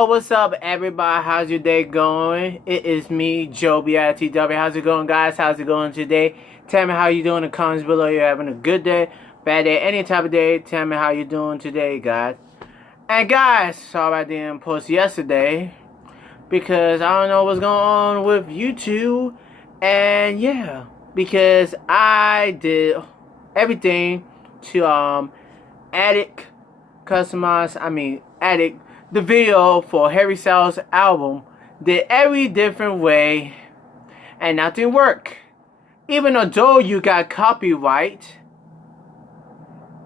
Oh, what's up, everybody? How's your day going? It is me, Joe BITW. How's it going, guys? How's it going today? Tell me how you doing in the comments below. You're having a good day, bad day, any type of day. Tell me how you doing today, guys. And guys, sorry I didn't post yesterday because I don't know what's going on with YouTube. And yeah, because I did everything to edit the video for Harry Styles' album, did every different way, and nothing worked. Even though you got copyright,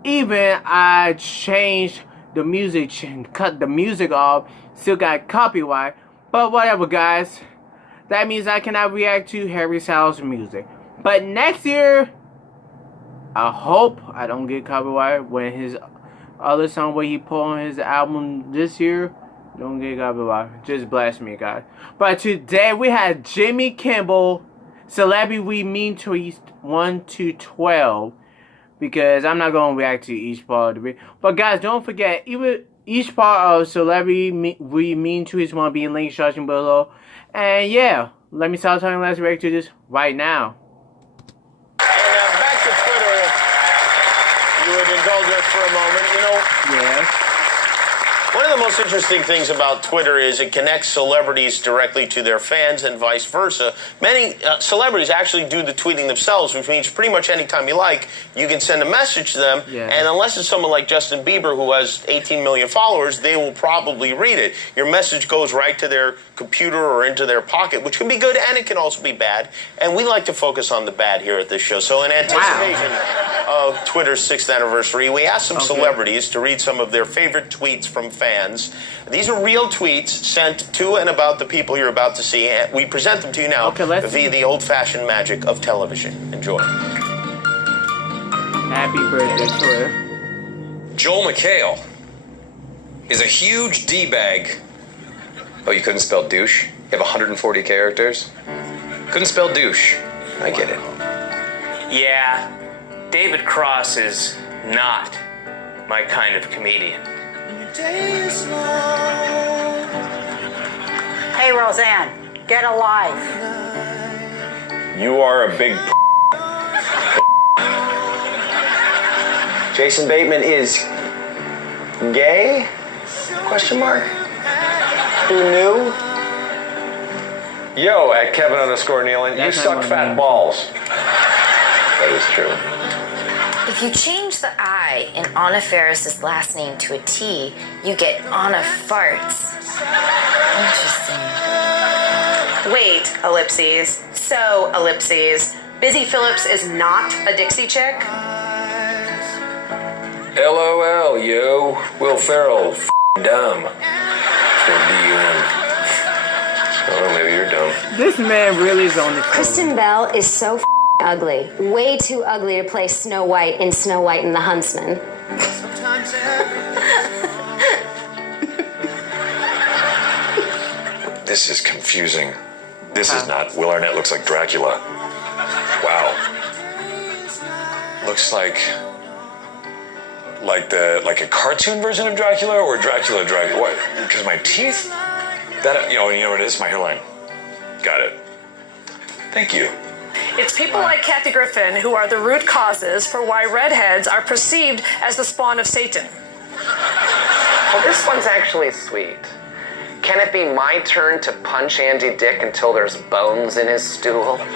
even I changed the music, cut the music off, still got copyright. But whatever, guys. That means I cannot react to Harry Styles' music. But next year, I hope I don't get copyright when his other song where he put on his album this year. Don't get copyright. Just blast me, guys. But today we had Jimmy Kimmel, Celebrity We Mean Tweets 1 to 12. Because I'm not going to react to each part of the video. But guys, don't forget, even each part of Celebrity We Mean Tweets will be in link description below. And yeah, let me start talking. Let's react to this right now. And back to Twitter, if you would indulge us for a moment. Yes. One of the most interesting things about Twitter is it connects celebrities directly to their fans and vice versa. Many celebrities actually do the tweeting themselves, which means pretty much anytime you like, you can send a message to them. Yeah. And unless it's someone like Justin Bieber who has 18 million followers, they will probably read it. Your message goes right to their computer or into their pocket, which can be good and it can also be bad. And we like to focus on the bad here at this show. So in anticipation of Twitter's 6th anniversary, we asked some celebrities to read some of their favorite tweets from fans. These are real tweets sent to and about the people you're about to see. And we present them to you now via the old-fashioned magic of television. Enjoy. Happy birthday, Twitter. Joel McHale is a huge D-bag. Oh, you couldn't spell douche? You have 140 characters? Couldn't spell douche. I get it. Yeah, David Cross is not my kind of comedian. Hey, Roseanne, get a life. You are a big Jason Bateman is gay? Question mark? Who knew? Yo, at Kevin_Nealon, you suck fat balls. That is true. If you change the I in Anna Faris's last name to a T, you get Anna Farts. Interesting. Wait, ellipses. So, ellipses. Busy Phillips is not a Dixie chick? LOL, yo. Will Ferrell, dumb. Oh, maybe you're dumb. This man really is on the Kristen Bell is so ugly. Way too ugly to play Snow White in Snow White and the Huntsman. This is confusing. This is not Will Arnett looks like Dracula. Wow. Looks like a cartoon version of Dracula or Dracula. What? Because my teeth? That you know what it is? My hairline. Got it. Thank you. It's people like Kathy Griffin who are the root causes for why redheads are perceived as the spawn of Satan. Well, this one's actually sweet. Can it be my turn to punch Andy Dick until there's bones in his stool? Wow.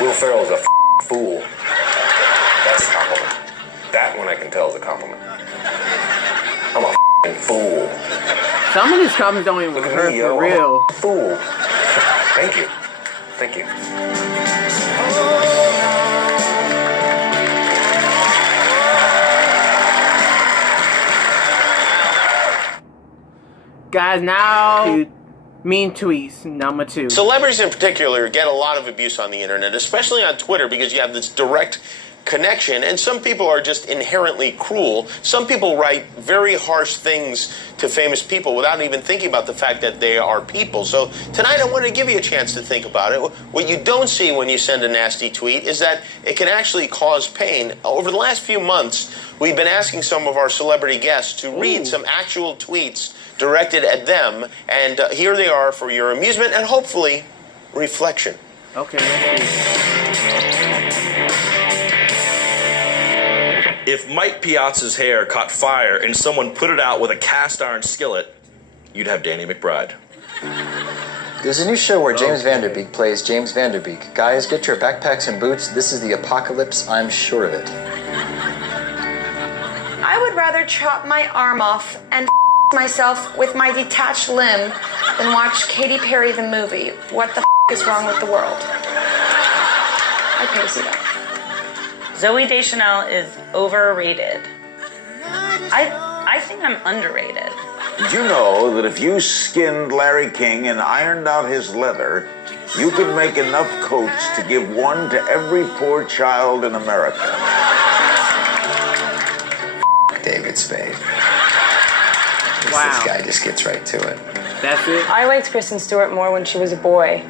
Will Ferrell is a fool. That's a compliment. That one I can tell is a compliment. I'm a fool. Some of these comments don't even hurt for real. Fool. Thank you. Thank you. Guys, now mean tweets number 2. Celebrities in particular get a lot of abuse on the internet, especially on Twitter, because you have this direct connection. And some people are just inherently cruel. Some people write very harsh things to famous people without even thinking about the fact that they are people. So tonight I wanted to give you a chance to think about it. What you don't see when you send a nasty tweet is that it can actually cause pain. Over the last few months, we've been asking some of our celebrity guests to read some actual tweets directed at them, and here they are for your amusement and hopefully reflection. Okay, let's see. If Mike Piazza's hair caught fire and someone put it out with a cast iron skillet, you'd have Danny McBride. There's a new show where James Vanderbeek plays James Vanderbeek. Guys, get your backpacks and boots. This is the apocalypse, I'm sure of it. I would rather chop my arm off and myself with my detached limb than watch Katy Perry the movie. What the is wrong with the world? I pay to see that. Zooey Deschanel is overrated. I think I'm underrated. Did you know that if you skinned Larry King and ironed out his leather, you could make enough coats to give one to every poor child in America? David Spade. Wow. This guy just gets right to it. That's it? I liked Kristen Stewart more when she was a boy.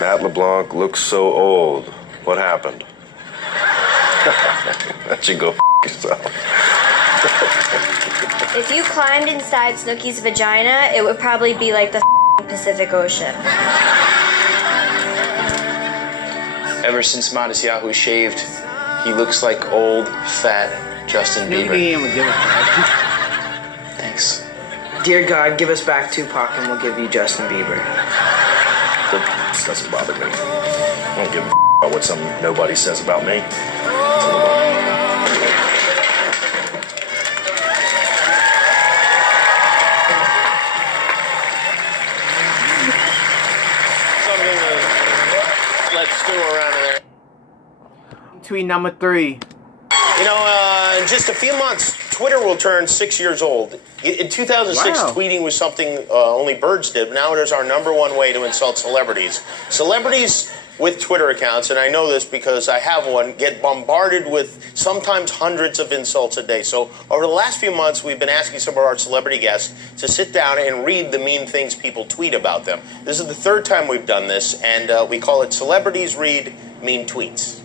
Matt LeBlanc looks so old. What happened? That should go yourself. If you climbed inside Snooki's vagina, it would probably be like the Pacific Ocean. Ever since Modest Yahoo shaved, he looks like old, fat Justin Bieber. Thanks. Dear God, give us back Tupac and we'll give you Justin Bieber. This doesn't bother me. I don't give a about what some nobody says about me. Something to let stew around in there. Tweet number 3. You know, in just a few months, Twitter will turn 6 years old. In 2006, Wow. tweeting was something only birds did. Now it is our #1 way to insult celebrities. Celebrities with Twitter accounts, and I know this because I have one, get bombarded with sometimes hundreds of insults a day. So over the last few months, we've been asking some of our celebrity guests to sit down and read the mean things people tweet about them. This is the 3rd time we've done this, and we call it Celebrities Read Mean Tweets.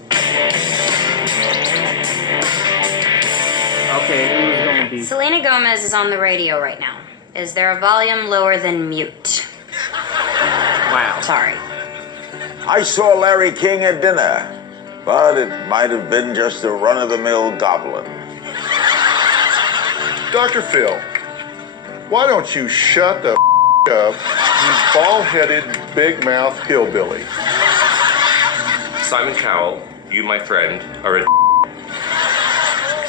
Okay, who's gonna be? Selena Gomez is on the radio right now. Is there a volume lower than mute? Wow. Sorry. I saw Larry King at dinner, but it might have been just a run-of-the-mill goblin. Dr. Phil, why don't you shut the up, you bald-headed, big-mouth hillbilly? Simon Cowell, you, my friend, are a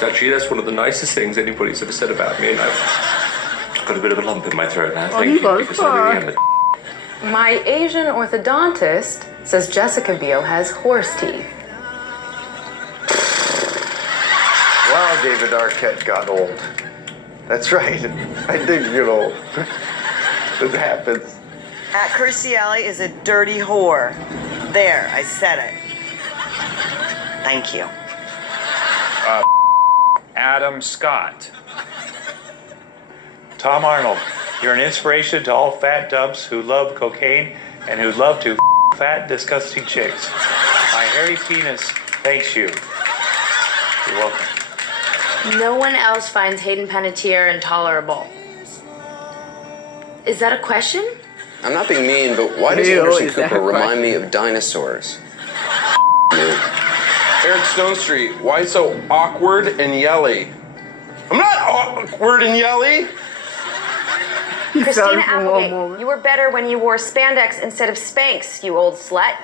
Actually, that's one of the nicest things anybody's ever said about me, and I've got a bit of a lump in my throat now. Thank you, because I really am a My Asian orthodontist says Jessica Biel has horse teeth. Wow, David Arquette got old. That's right. I did get old. It happens. At Kirstie Alley is a dirty whore. There, I said it. Thank you. Adam Scott. Tom Arnold, you're an inspiration to all fat dumps who love cocaine and who love to fat, disgusting chicks. My hairy penis thanks you. You're welcome. No one else finds Hayden Panettiere intolerable. Is that a question? I'm not being mean, but why does Anderson Cooper remind me of dinosaurs? Eric Stonestreet, why so awkward and yelly? I'm not awkward and yelly. Christina Applegate, you were better when you wore spandex instead of Spanx, you old slut.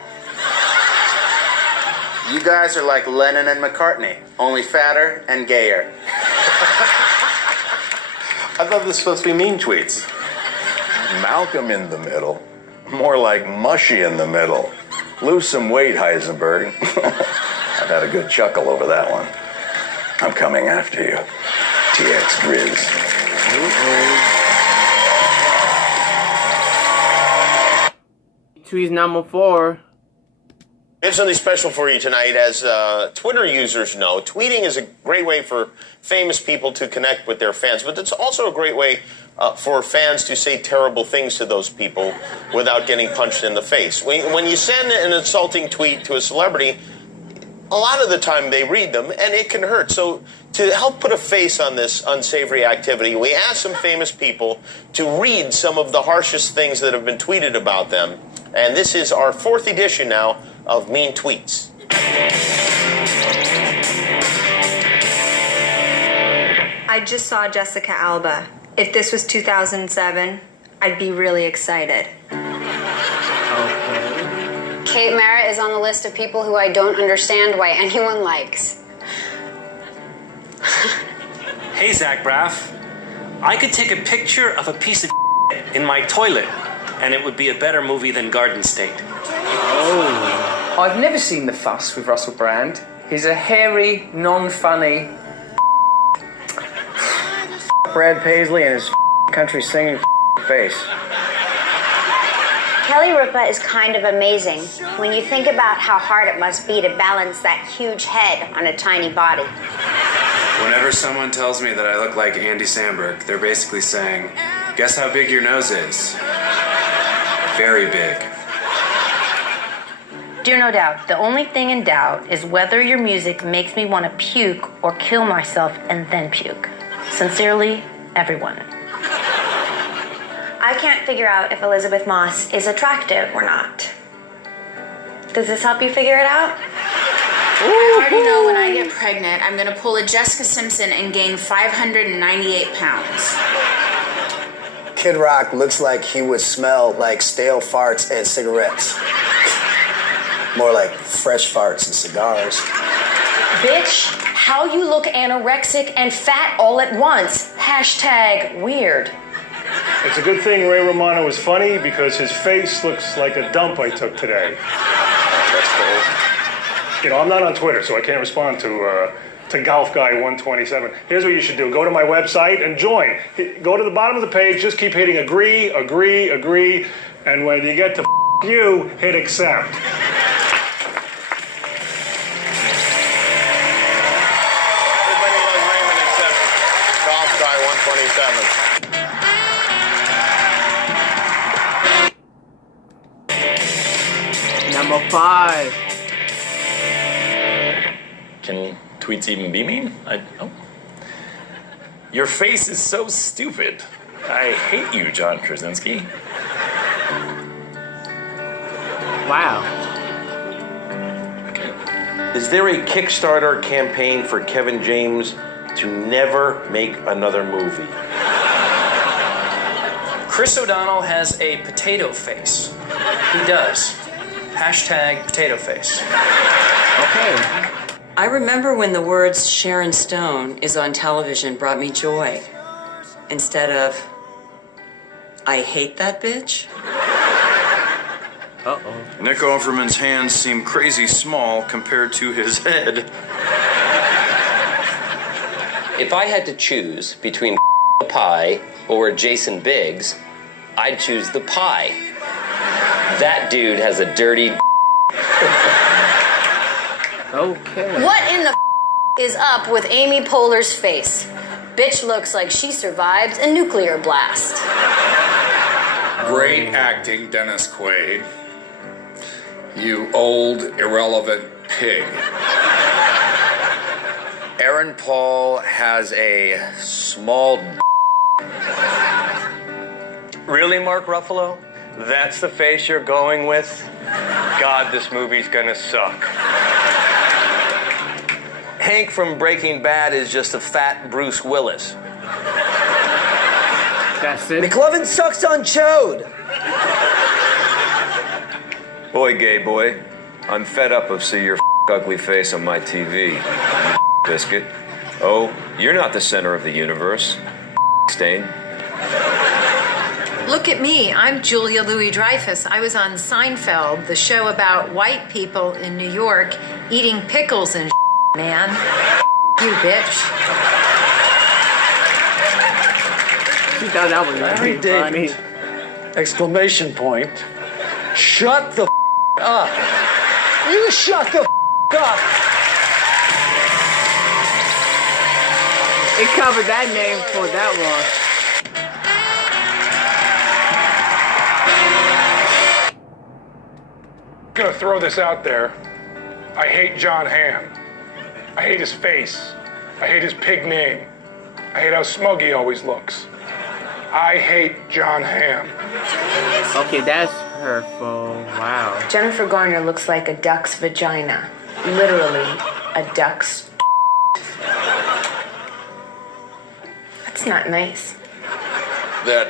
You guys are like Lennon and McCartney, only fatter and gayer. I thought this was supposed to be mean tweets. Malcolm in the middle. More like mushy in the middle. Lose some weight, Heisenberg. I've had a good chuckle over that one. I'm coming after you. TX Grizz. Tweet number 4. We have something special for you tonight. As Twitter users know, tweeting is a great way for famous people to connect with their fans, but it's also a great way for fans to say terrible things to those people without getting punched in the face. When you send an insulting tweet to a celebrity, a lot of the time they read them, and it can hurt. So to help put a face on this unsavory activity, we asked some famous people to read some of the harshest things that have been tweeted about them. And this is our 4th edition now of Mean Tweets. I just saw Jessica Alba. If this was 2007, I'd be really excited. Kate Mara is on the list of people who I don't understand why anyone likes. Hey, Zach Braff. I could take a picture of a piece of in my toilet, and it would be a better movie than Garden State. Oh. I've never seen The Fuss with Russell Brand. He's a hairy, non-funny Brad Paisley and his country singing face. Kelly Ripa is kind of amazing when you think about how hard it must be to balance that huge head on a tiny body. Whenever someone tells me that I look like Andy Samberg, they're basically saying, guess how big your nose is? Very big. Do no doubt, the only thing in doubt is whether your music makes me want to puke or kill myself and then puke. Sincerely, everyone. I can't figure out if Elisabeth Moss is attractive or not. Does this help you figure it out? I already know when I get pregnant, I'm gonna pull a Jessica Simpson and gain 598 pounds. Kid Rock looks like he would smell like stale farts and cigarettes. More like fresh farts and cigars. Bitch, how you look anorexic and fat all at once. # weird. It's a good thing Ray Romano is funny because his face looks like a dump I took today. That's cool. You know, I'm not on Twitter, so I can't respond to Golf Guy 127. Here's what you should do. Go to my website and join. Go to the bottom of the page, just keep hitting agree, agree, agree, and when you get to you, hit accept. Everybody loves Raymond except Golf Guy 127. Number 5. Can tweets even be mean? Your face is so stupid. I hate you, John Krasinski. Wow. Is there a Kickstarter campaign for Kevin James to never make another movie? Chris O'Donnell has a potato face. He does. # potato face. Okay. I remember when the words Sharon Stone is on television brought me joy. Instead of, I hate that bitch. Uh-oh. Nick Offerman's hands seem crazy small compared to his head. If I had to choose between the pie or Jason Biggs, I'd choose the pie. That dude has a dirty Okay. What in the is up with Amy Poehler's face? Bitch looks like she survived a nuclear blast. Great acting, Dennis Quaid. You old, irrelevant pig. Aaron Paul has a small Really, Mark Ruffalo? That's the face you're going with? God, this movie's gonna suck. Hank from Breaking Bad is just a fat Bruce Willis. That's it. McLovin sucks on chode. Boy, gay boy, I'm fed up of seeing your ugly face on my TV. Biscuit. Oh, you're not the center of the universe. Stain. Look at me. I'm Julia Louis-Dreyfus. I was on Seinfeld, the show about white people in New York eating pickles and man. You bitch. She thought that was Larry funny. David! Exclamation point. Shut the up. You shut the up. It covered that name for that one. I'm gonna throw this out there. I hate John Hamm. I hate his face. I hate his pig name. I hate how smug he always looks. I hate John Hamm. Okay, that's hurtful. Wow. Jennifer Garner looks like a duck's vagina. Literally, a duck's. That's not nice. That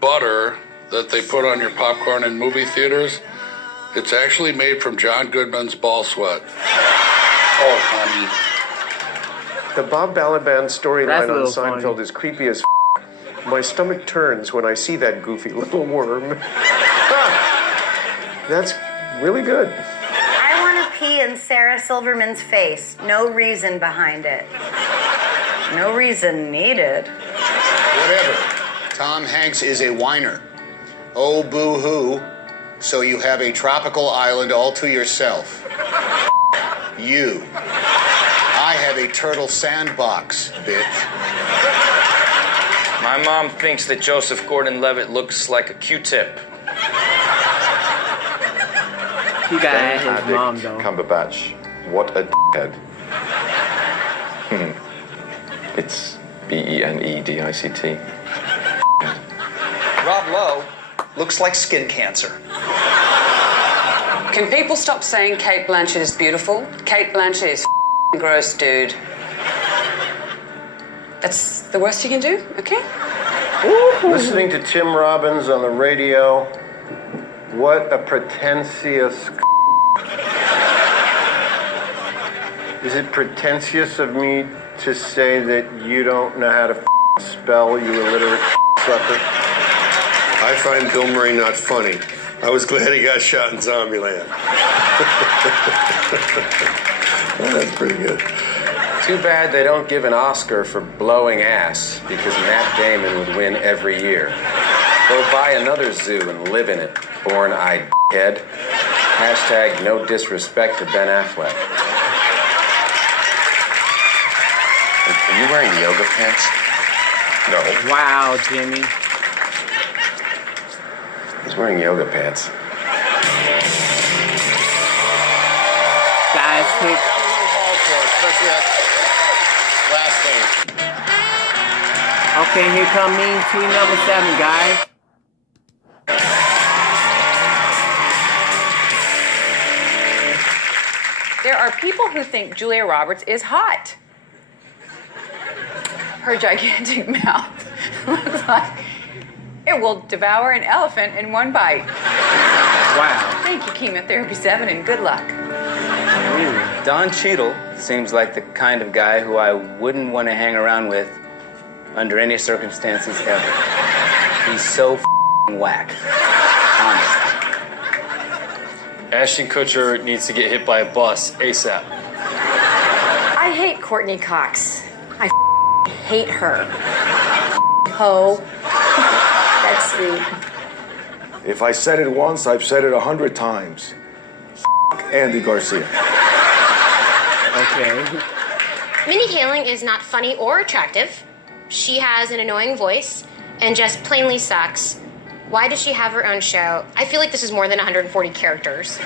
butter that they put on your popcorn in movie theaters, it's actually made from John Goodman's ball sweat. Oh, honey. The Bob Balaban storyline on Seinfeld funny. is creepy as My stomach turns when I see that goofy little worm. That's really good. I want to pee in Sarah Silverman's face. No reason behind it. No reason needed. Whatever. Tom Hanks is a whiner. Oh, boo-hoo. So you have a tropical island all to yourself. You. I have a turtle sandbox, bitch. My mom thinks that Joseph Gordon-Levitt looks like a Q-tip. He got his mom, though. Cumberbatch, what a head. It's Benedict. Rob Lowe looks like skin cancer. Can people stop saying Kate Blanchett is beautiful? Kate Blanchett is gross, dude. That's the worst you can do, okay? Listening to Tim Robbins on the radio, what a pretentious. Is it pretentious of me to say that you don't know how to spell, you illiterate sucker? I find Bill Murray not funny. I was glad he got shot in Zombieland. That's pretty good. Too bad they don't give an Oscar for blowing ass, because Matt Damon would win every year. Go buy another zoo and live in it, born-eyed head. Hashtag no disrespect to Ben Affleck. Are you wearing yoga pants? No. Wow, Jimmy. He's wearing yoga pants. Guys, quick. Especially that last thing. Okay, here come Mean Tweet number 7, guys. There are people who think Julia Roberts is hot. Her gigantic mouth looks like it will devour an elephant in one bite. Wow. Thank you, Chemotherapy 7, and good luck. Don Cheadle seems like the kind of guy who I wouldn't want to hang around with under any circumstances ever. He's so whack. Honest. Ashton Kutcher needs to get hit by a bus ASAP. I hate Courtney Cox. I hate her. Ho. That's sweet. If I said it once, I've said it 100 times. Andy Garcia. Okay. Mindy Kaling is not funny or attractive. She has an annoying voice and just plainly sucks. Why does she have her own show? I feel like this is more than 140 characters.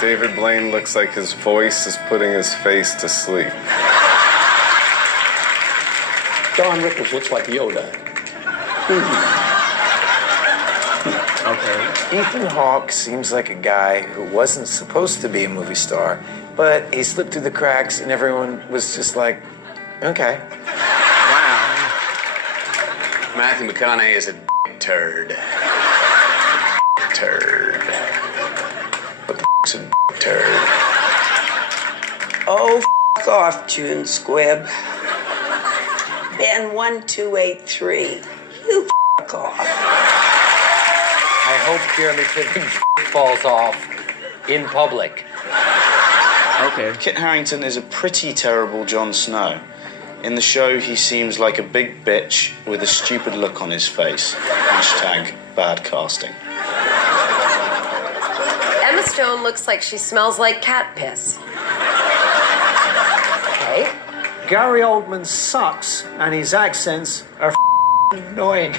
David Blaine looks like his voice is putting his face to sleep. Don Rickles looks like Yoda. Okay. Ethan Hawke seems like a guy who wasn't supposed to be a movie star, but he slipped through the cracks and everyone was just like, okay. Wow. Matthew McConaughey is a turd. Turd. What the f***'s a turd? Oh, f*** off, June Squibb. Ben 1283. You f*** off. I hope Jeremy Piven falls off in public. Okay. Kit Harington is a pretty terrible Jon Snow. In the show, he seems like a big bitch with a stupid look on his face. Hashtag bad casting. Emma Stone looks like she smells like cat piss. Okay. Gary Oldman sucks, and his accents are annoying.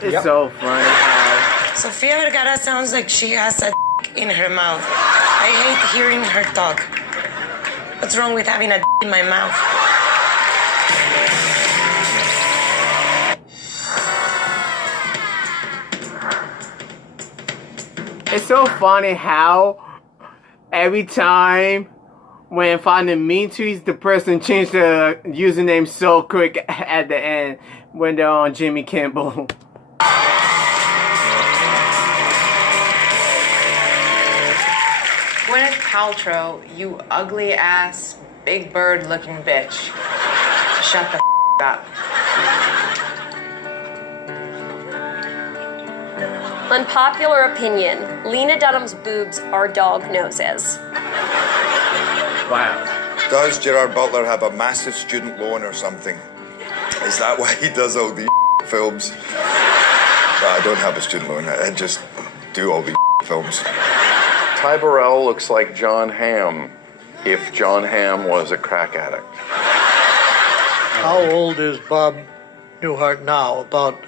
It's so funny how Sofia Vergara sounds like she has a in her mouth. I hate hearing her talk. What's wrong with having a in my mouth? it's so funny how every time when finding mean tweets, the person changed the username so quick at the end when they're on Jimmy Kimmel. Gwyneth Paltrow, you ugly ass, big bird looking bitch. Shut the up. Unpopular opinion. Lena Dunham's boobs are dog noses. Wow. Does Gerard Butler have a massive student loan or something? Is that why he does all these films? Well, I don't have a student loan. I just do all these films. Ty Burrell looks like John Hamm if John Hamm was a crack addict. How old is Bob Newhart now? About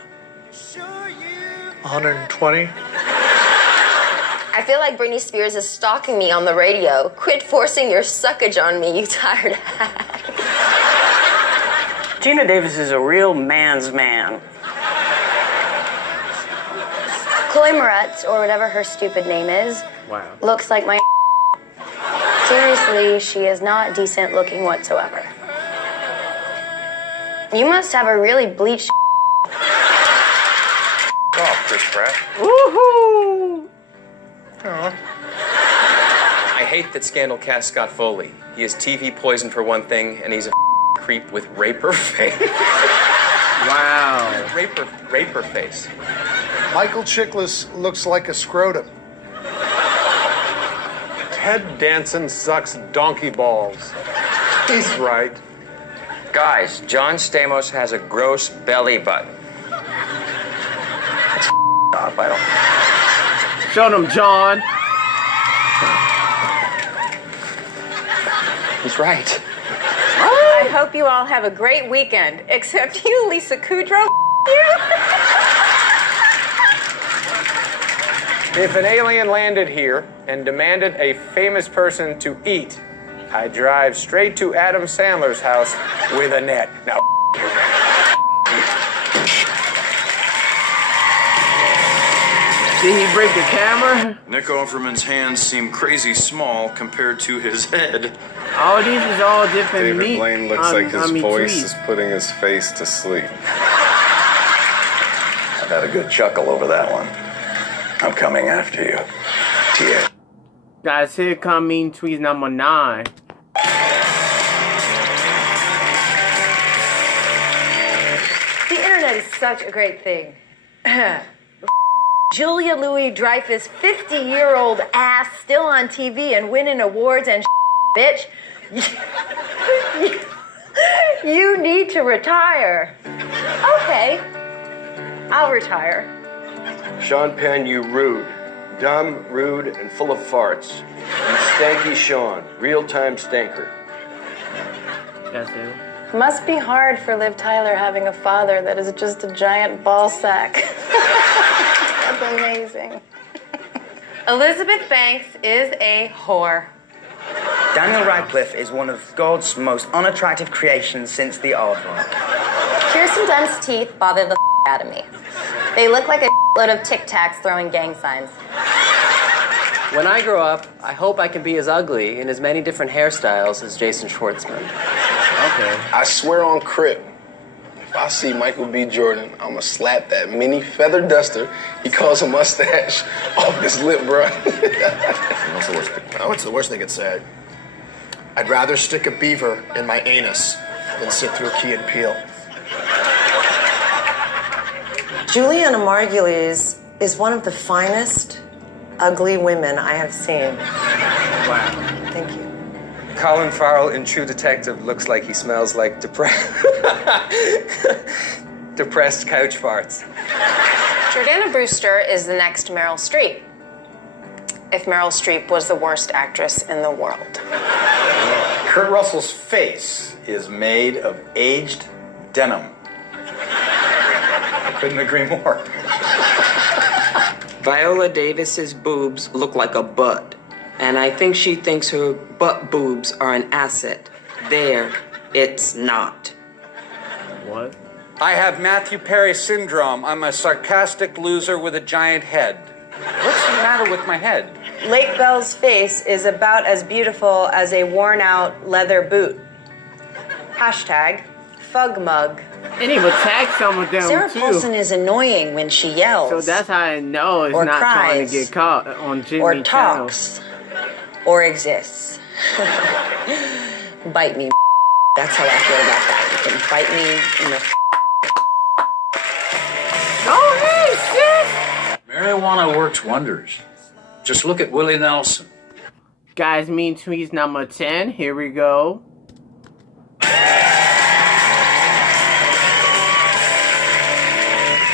120? I feel like Britney Spears is stalking me on the radio. Quit forcing your suckage on me, you tired ass. Gina Davis is a real man's man. Chloe Moretz, or whatever her stupid name is, looks like my Seriously, she is not decent looking whatsoever. You must have a really bleached Oh, Chris Pratt. Woohoo! I hate that Scandal cast Scott Foley. He is TV poison for one thing, and he's a creep with raper face. Wow. Raper face. Michael Chiklis looks like a scrotum. Ted Danson sucks donkey balls. He's right. Guys, John Stamos has a gross belly button. That's up. I don't. Show them, John. He's right. I hope you all have a great weekend, except you, Lisa Kudrow. If an alien landed here and demanded a famous person to eat, I'd drive straight to Adam Sandler's house with a net. Now, Did he break the camera? Nick Offerman's hands seem crazy small compared to his head. All these is all different David meat. Blaine looks like his voice is putting his face to sleep. I've had a good chuckle over that one. I'm coming after you. Tia. Guys, here come mean tweets number 9. The internet is such a great thing. Julia Louis-Dreyfus, 50-year-old ass, still on TV and winning awards and bitch. You need to retire. Okay, I'll retire. Sean Penn, you rude. Dumb, rude, and full of farts. You stanky Sean, real-time stinker. That's it. Must be hard for Liv Tyler having a father that is just a giant ball sack. That's amazing. Elizabeth Banks is a whore. Daniel Radcliffe is one of God's most unattractive creations since the aardvark. Kirsten Dunst's teeth bother the out of me. They look like a load of Tic Tacs throwing gang signs. When I grow up, I hope I can be as ugly in as many different hairstyles as Jason Schwartzman. Okay. I swear on Crip, if I see Michael B. Jordan, I'm gonna slap that mini feather duster he calls a mustache off his lip, bro. What's the worst thing? Oh, what's the worst thing it said? I'd rather stick a beaver in my anus than sit through Key and Peele. Juliana Margulies is one of the finest ugly women I have seen. Wow. Thank you. Colin Farrell in True Detective looks like he smells like depression. depressed couch farts. Jordana Brewster is the next Meryl Streep. If Meryl Streep was the worst actress in the world. Kurt Russell's face is made of aged denim. I couldn't agree more. Viola Davis's boobs look like a butt, and I think she thinks her butt boobs are an asset. There, it's not. What? I have Matthew Perry syndrome. I'm a sarcastic loser with a giant head. What's the matter with my head? Lake Bell's face is about as beautiful as a worn-out leather boot. Hashtag Fugmug. And he would tag some of them Sarah too. Paulson is annoying when she yells. So that's how I know it's or not cries, trying to get caught on Jimmy or Channel. talks, or exists. Bite me. That's how I feel about that. You can bite me in the. Oh, hey, sis! Marijuana works wonders. Just look at Willie Nelson. Guys, Mean Tweets number 10. Here we go.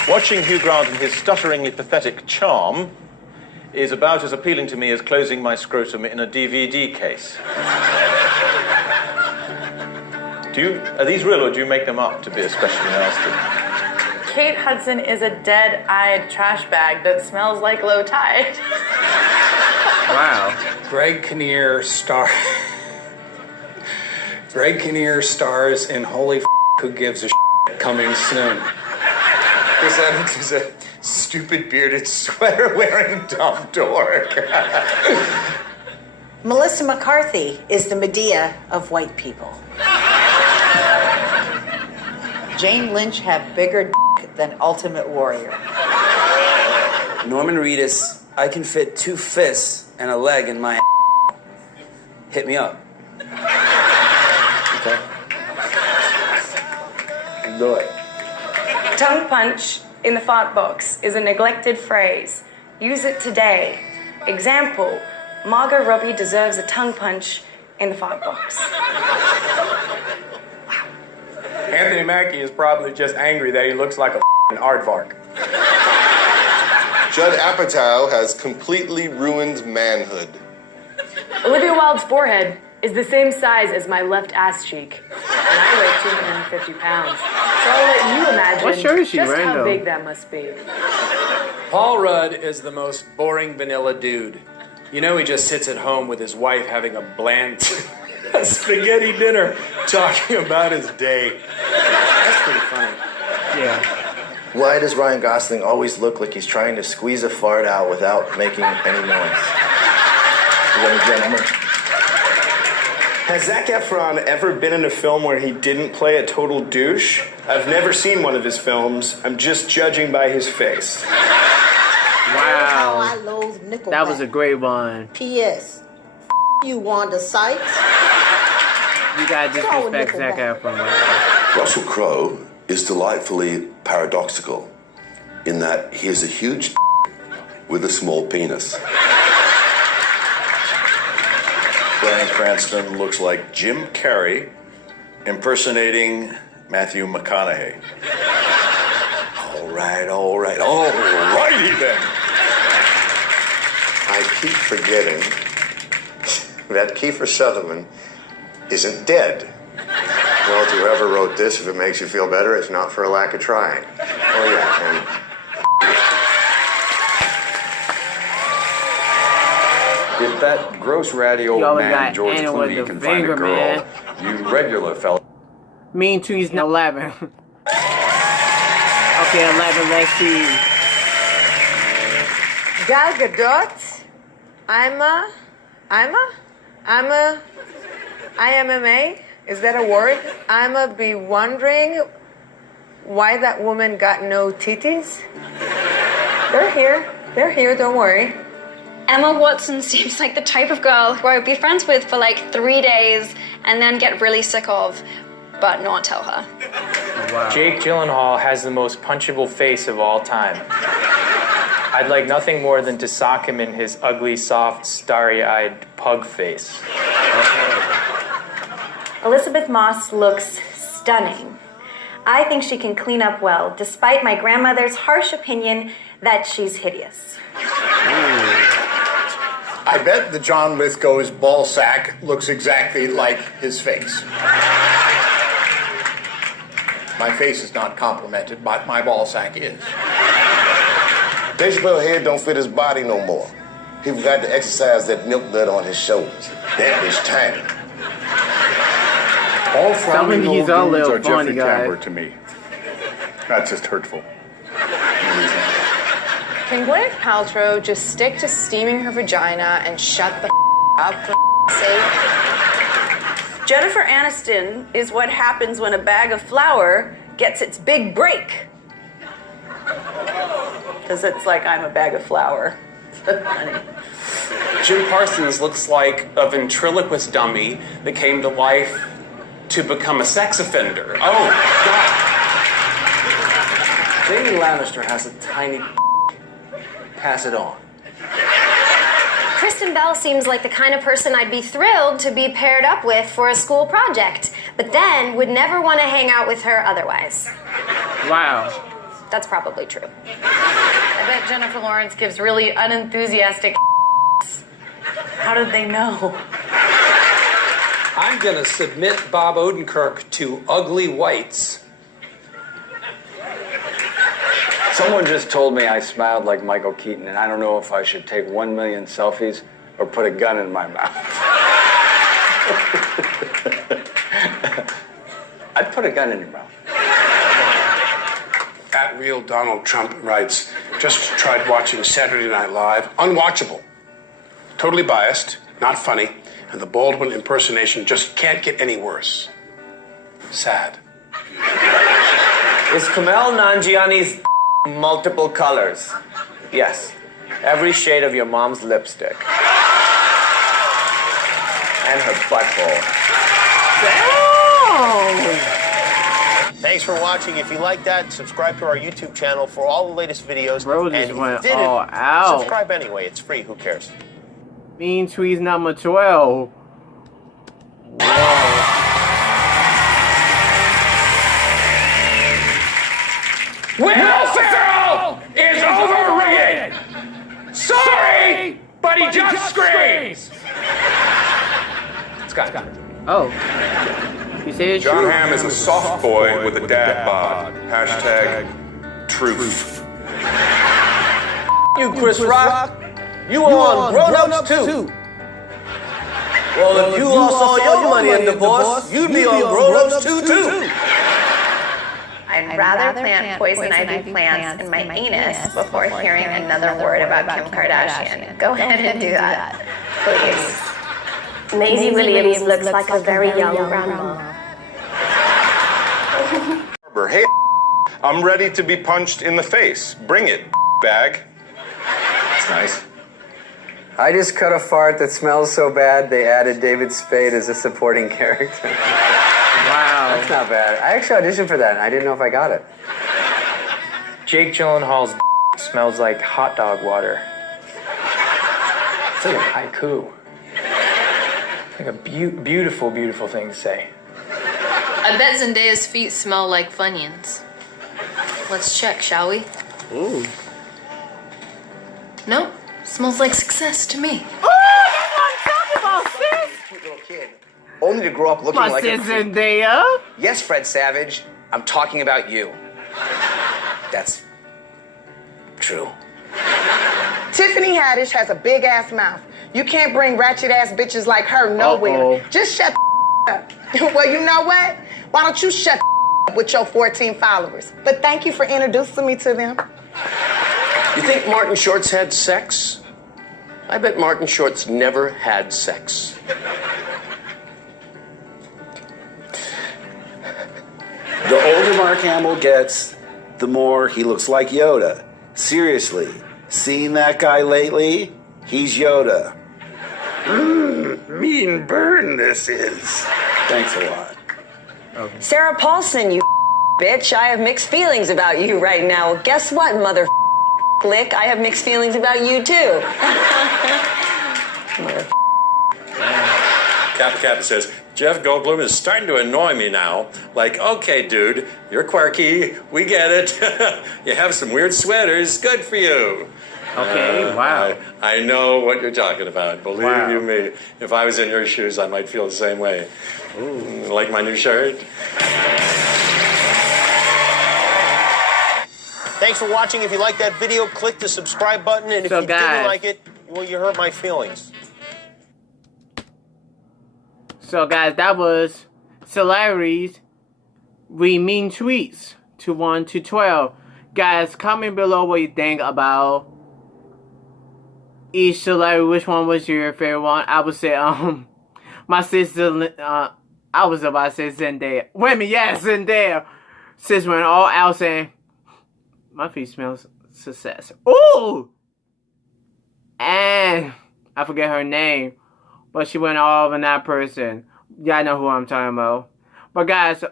Watching Hugh Grant and his stutteringly pathetic charm is about as appealing to me as closing my scrotum in a DVD case. Are these real or do you make them up to be especially nasty? Kate Hudson is a dead-eyed trash bag that smells like low tide. Wow. Greg Kinnear stars in Holy F*** Who Gives a Shit coming soon. Chris Evans is a stupid bearded sweater wearing dumb dork. Melissa McCarthy is the Medea of white people. Jane Lynch had bigger than Ultimate Warrior. Norman Reedus, I can fit 2 fists and a leg in my Hit me up. Okay. Do it. Tongue punch in the fart box is a neglected phrase. Use it today. Example, Margot Robbie deserves a tongue punch in the fart box. Anthony Mackie is probably just angry that he looks like a aardvark. Judd Apatow has completely ruined manhood. Olivia Wilde's forehead is the same size as my left ass cheek. And I weigh 250 pounds. So I'll let you imagine What shirt is she just wearing, how though? big that must be. Paul Rudd is the most boring vanilla dude. You know he just sits at home with his wife having a bland spaghetti dinner talking about his day. That's pretty funny. Yeah. Why does Ryan Gosling always look like he's trying to squeeze a fart out without making any noise? Ladies and gentlemen. Has Zac Efron ever been in a film where he didn't play a total douche? I've never seen one of his films. I'm just judging by his face. Wow. I loathe Nickelback. That was a great one. P.S. You, Wanda Sykes. You gotta disrespect Zac Efron. Right? Russell Crowe is delightfully paradoxical in that he is a huge with a small penis. Bryan Cranston looks like Jim Carrey impersonating Matthew McConaughey. All righty then. I keep forgetting that Kiefer Sutherland isn't dead. Well, to whoever wrote this, if it makes you feel better, it's not for a lack of trying. Oh, yeah, and If that gross ratty old Yo, we man got George Anna with Clooney the can find a finger, girl, man. you regular fella. Mean Tweets 11. Okay, 11, let's see. Gal Gadot, IMMA, is that a word? I'ma be wondering why that woman got no titties. They're here, don't worry. Emma Watson seems like the type of girl who I would be friends with for like 3 days and then get really sick of, but not tell her. Wow. Jake Gyllenhaal has the most punchable face of all time. I'd like nothing more than to sock him in his ugly, soft, starry-eyed pug face. Elisabeth Moss looks stunning. I think she can clean up well, despite my grandmother's harsh opinion that she's hideous. I bet that John Lithgow's ball sack looks exactly like his face. My face is not complimented, but my ball sack is. Dave Chappelle's head don't fit his body no more. He forgot to exercise that milk nut on his shoulders. That is tiny. All frowning old dudes are funny, Jeffrey Tambor to me. That's just hurtful. Can Gwyneth Paltrow just stick to steaming her vagina and shut the up for sake? Jennifer Aniston is what happens when a bag of flour gets its big break. Because it's like I'm a bag of flour. Jim Parsons looks like a ventriloquist dummy that came to life to become a sex offender. Oh, God. Jamie Lannister has a tiny pass it on. Kristen Bell seems like the kind of person I'd be thrilled to be paired up with for a school project, but then would never want to hang out with her otherwise. Wow. That's probably true. I bet Jennifer Lawrence gives really unenthusiastic How did they know? I'm gonna submit Bob Odenkirk to ugly whites. Someone just told me I smiled like Michael Keaton, and I don't know if I should take 1 million selfies or put a gun in my mouth. I'd put a gun in your mouth. At Real Donald Trump writes, just tried watching Saturday Night Live. Unwatchable. Totally biased, not funny, and the Baldwin impersonation just can't get any worse. Sad. Is Kumail Nanjiani's multiple colors? Yes. Every shade of your mom's lipstick. And her butthole. Thanks for watching. If you like that, subscribe to our YouTube channel for all the latest videos. Bro just went all out. Subscribe anyway. It's free. Who cares? Mean tweets number 12. Whoa. Will Ferrell is overrated! Sorry, but he just screams! Scott. Oh. You say it's John true. Hamm is a soft boy with a dad bod. Hashtag truth. You, Chris Rock. You on Grown Ups too. Well, if you lost all your money in divorce, you'd be on Grown Ups too. I'd rather plant poison ivy plants in my anus before hearing another word about Kim Kardashian. Go ahead and do that, please. Maisie Williams looks like a very young grandma. Hey, I'm ready to be punched in the face. Bring it, bag. That's nice. I just cut a fart that smells so bad they added David Spade as a supporting character. Wow. That's not bad. I actually auditioned for that and I didn't know if I got it. Jake Gyllenhaal's smells like hot dog water. It's like a haiku. Like a beautiful, beautiful thing to say. I bet Zendaya's feet smell like Funyuns. Let's check, shall we? Ooh. No, smells like success to me. Oh, that's what I'm talking about, sis. Cute little kid. Only to grow up looking My like sis a Zendaya. Yes, Fred Savage. I'm talking about you. That's true. Tiffany Haddish has a big ass mouth. You can't bring ratchet ass bitches like her nowhere. Just shut the up. Well, you know what? Why don't you shut the up with your 14 followers? But thank you for introducing me to them. You think Martin Short's had sex? I bet Martin Short's never had sex. The older Mark Hamill gets, the more he looks like Yoda. Seriously, seen that guy lately? He's Yoda. Mean burn this is. Thanks a lot. Okay. Sarah Paulson, you bitch. I have mixed feelings about you right now. Guess what, mother lick? I have mixed feelings about you too. Kappa says, Jeff Goldblum is starting to annoy me now. Like, okay, dude, you're quirky. We get it. You have some weird sweaters. Good for you. Okay, wow. I know what you're talking about. Believe you me. If I was in your shoes, I might feel the same way. Ooh. Like my new shirt? Thanks for watching. If you like that video, click the subscribe button. And if you didn't like it, well, you hurt my feelings. So guys, that was celebrities we mean tweets to 1 to 12. Guys, comment below what you think about each celebrity. Which one was your favorite one? I would say my sister I was about to say Zendaya. Wait a minute, yes, Zendaya. Sis went all out saying my feet smells success. Ooh! And I forget her name. But she went all over that person. Y'all know who I'm talking about. But guys,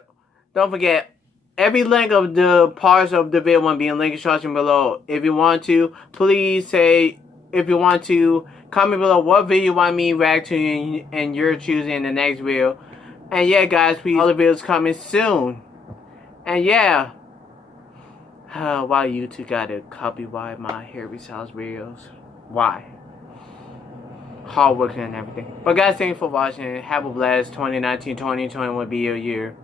don't forget, every link of the parts of the video will be in link instruction below. If you want to, please say, if you want to, comment below what video you want me to react to and you're choosing in the next video. And yeah, guys, please, all the videos coming soon. And yeah, why you two gotta copyright my Harry Styles videos? Why? Hard working and everything. But guys, thanks for watching. Have a blessed 2019-2020 will be your year.